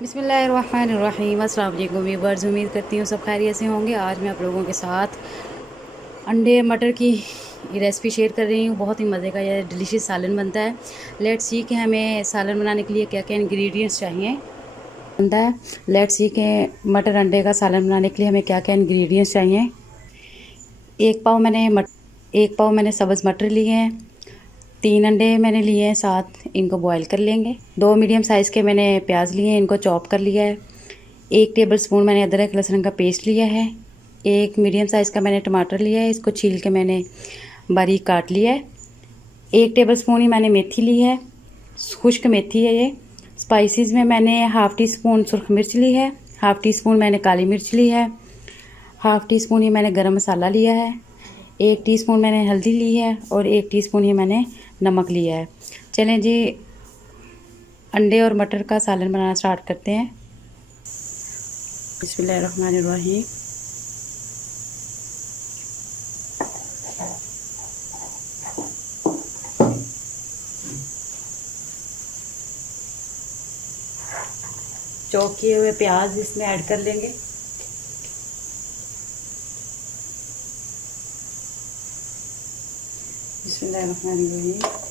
बिस्मिल्लाहिर्रहमानिर्रहीम। अस्सलाम वालेकुम व्यूअर्स, उम्मीद करती हूँ सब खैरियत से होंगे। आज मैं आप लोगों के साथ अंडे मटर की रेसिपी शेयर कर रही हूँ। बहुत ही मज़े का यह डिलीशियस सालन बनता है। लेट्स सी कि हमें सालन बनाने के लिए क्या क्या इंग्रेडिएंट्स चाहिए बनता है। लेट्स सी कि मटर अंडे का सालन बनाने के लिए हमें क्या क्या इंग्रेडिएंट्स चाहिए। एक पाव मैंने सब्ज़ मटर लिए हैं। 3 अंडे मैंने लिए हैं, साथ इनको बॉईल कर लेंगे। 2 मीडियम साइज़ के मैंने प्याज लिए हैं, इनको चॉप कर लिया है। 1 टेबलस्पून मैंने अदरक लहसुन का पेस्ट लिया है। 1 मीडियम साइज़ का मैंने टमाटर लिया है, इसको छील के मैंने बारीक काट लिया है। 1 टेबलस्पून ही मैंने मेथी ली है, खुश्क मेथी है ये। स्पाइसेस में मैंने हाफ़ टी स्पून सुरख मिर्च ली है, हाफ़ टी स्पून मैंने काली मिर्च ली है, हाफ़ टी स्पून ही मैंने गरम मसाला लिया है, 1 टीस्पून मैंने हल्दी ली है और 1 टीस्पून ही मैंने नमक लिया है। चलें जी, अंडे और मटर का सालन बनाना स्टार्ट करते हैं। बिस्मिल्लाहिर्रहमानिर्रहीम। चॉप किए हुए प्याज इसमें ऐड कर लेंगे। बिस्मिल्लाहिर्रहमानिर्रहीम।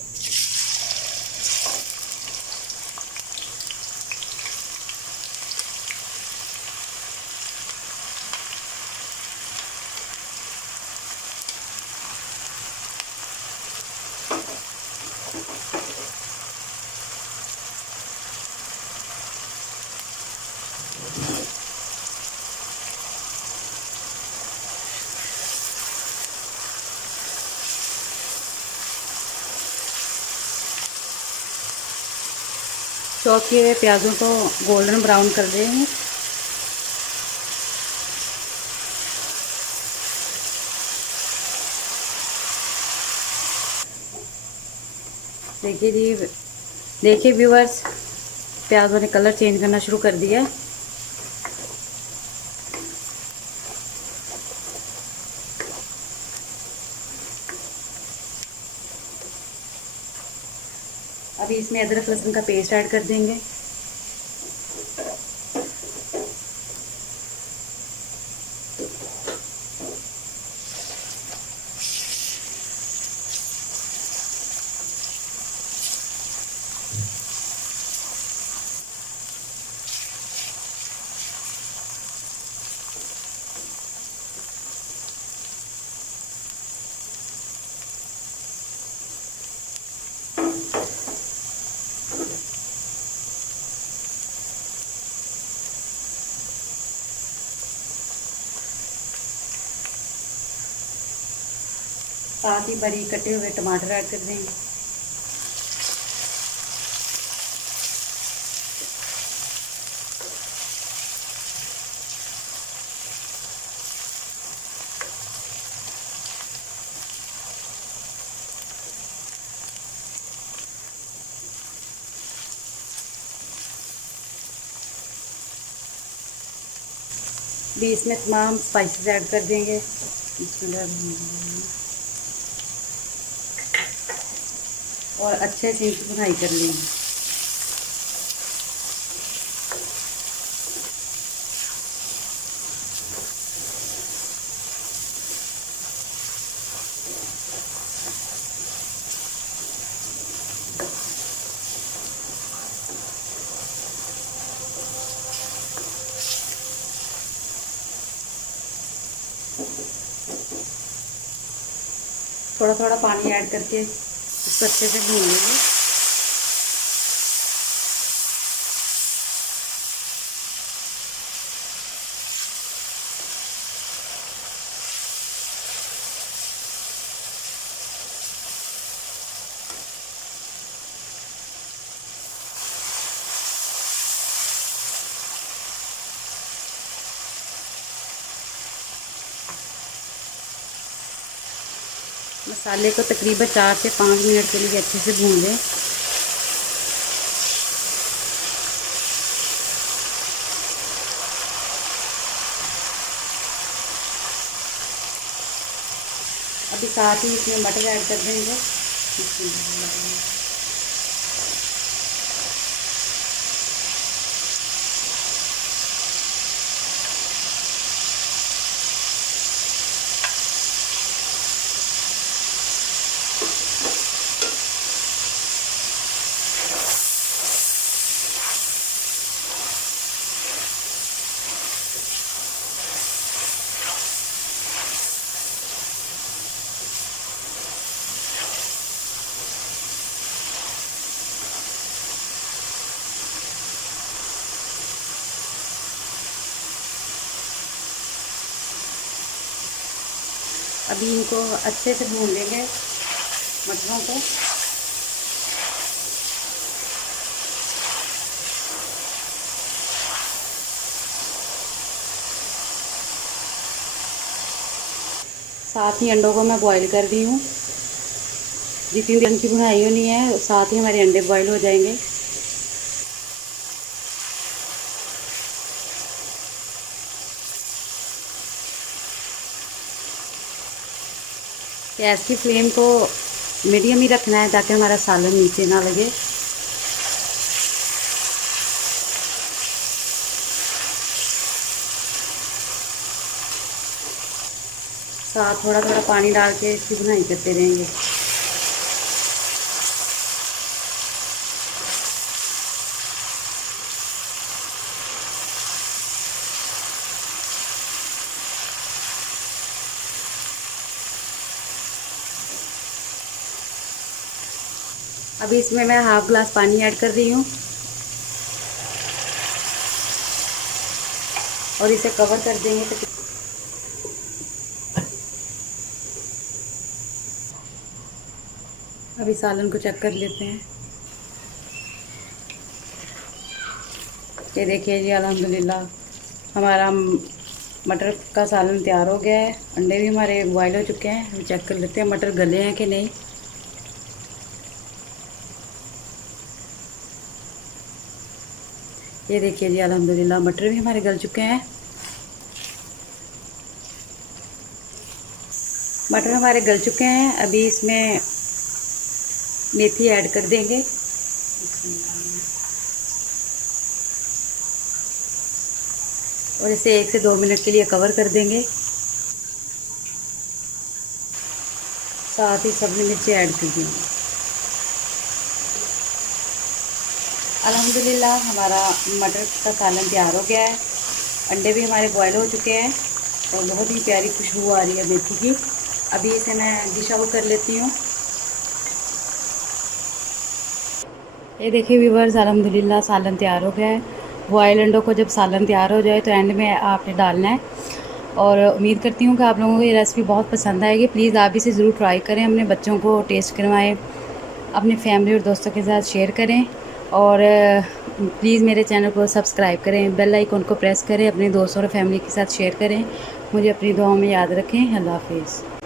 चॉप किए हुए प्याज़ों को गोल्डन ब्राउन कर देंगे। देखिए जी, देखिए व्यूअर्स, प्याज़ों ने कलर चेंज करना शुरू कर दिया है। अभी इसमें अदरक लहसुन का पेस्ट ऐड कर देंगे। साथ ही बारीक कटे हुए टमाटर ऐड कर देंगे। भी इसमें तमाम स्पाइसेस ऐड कर देंगे। और अच्छे से इनकी भुनाई कर लेंगे। थोड़ा थोड़ा पानी ऐड करके इसको अच्छे से भून लेंगे। मसाले को तकरीबन 4 से 5 मिनट के लिए अच्छे से भून लें। अभी साथ ही इसमें मटर ऐड कर देंगे। अभी इनको अच्छे से भून लेंगे मटरों को। साथ ही अंडों को मैं बॉईल कर दी हूँ। जितनी देर की भुनाई होनी है साथ ही हमारे अंडे बॉईल हो जाएंगे। गैस की फ्लेम को मीडियम ही रखना है ताकि हमारा सालन नीचे ना लगे। साथ थोड़ा थोड़ा पानी डाल के इसकी भुनाई करते रहेंगे। अभी इसमें मैं हाफ ग्लास पानी ऐड कर रही हूँ और इसे कवर कर देंगे। तो अभी सालन को चेक कर लेते हैं। ये देखिए जी, अल्हम्दुलिल्लाह हमारा मटर का सालन तैयार हो गया है। अंडे भी हमारे बॉयल हो चुके हैं। अभी चेक कर लेते हैं मटर गले हैं कि नहीं। ये देखिए जी, अल्हम्दुलिल्लाह मटर भी हमारे गल चुके हैं। मटर हमारे गल चुके हैं। अभी इसमें मेथी ऐड कर देंगे और इसे 1 से 2 मिनट के लिए कवर कर देंगे। साथ ही सब्ज़ी मिर्ची ऐड कर देंगे। अल्हम्दुलिल्लाह हमारा मटर का सालन तैयार हो गया है। अंडे भी हमारे बॉयल हो चुके हैं और बहुत ही प्यारी खुशबू आ रही है मेथी की। अभी इसे मैं डिश आउट कर लेती हूँ। ये देखिए व्यूअर्स, अल्हम्दुलिल्लाह सालन तैयार हो गया है। बॉयल अंडों को जब सालन तैयार हो जाए तो एंड में आपने डालना है। और उम्मीद करती हूँ कि आप लोगों को ये रेसिपी बहुत पसंद आएगी। प्लीज़ आप इसे ज़रूर ट्राई करें, अपने बच्चों को टेस्ट करवाएं, अपने फैमिली और दोस्तों के साथ शेयर करें और प्लीज़ मेरे चैनल को सब्सक्राइब करें, बेल आइकन को प्रेस करें, अपने दोस्तों और फैमिली के साथ शेयर करें। मुझे अपनी दुआओं में याद रखें। अल्लाह हाफिज़।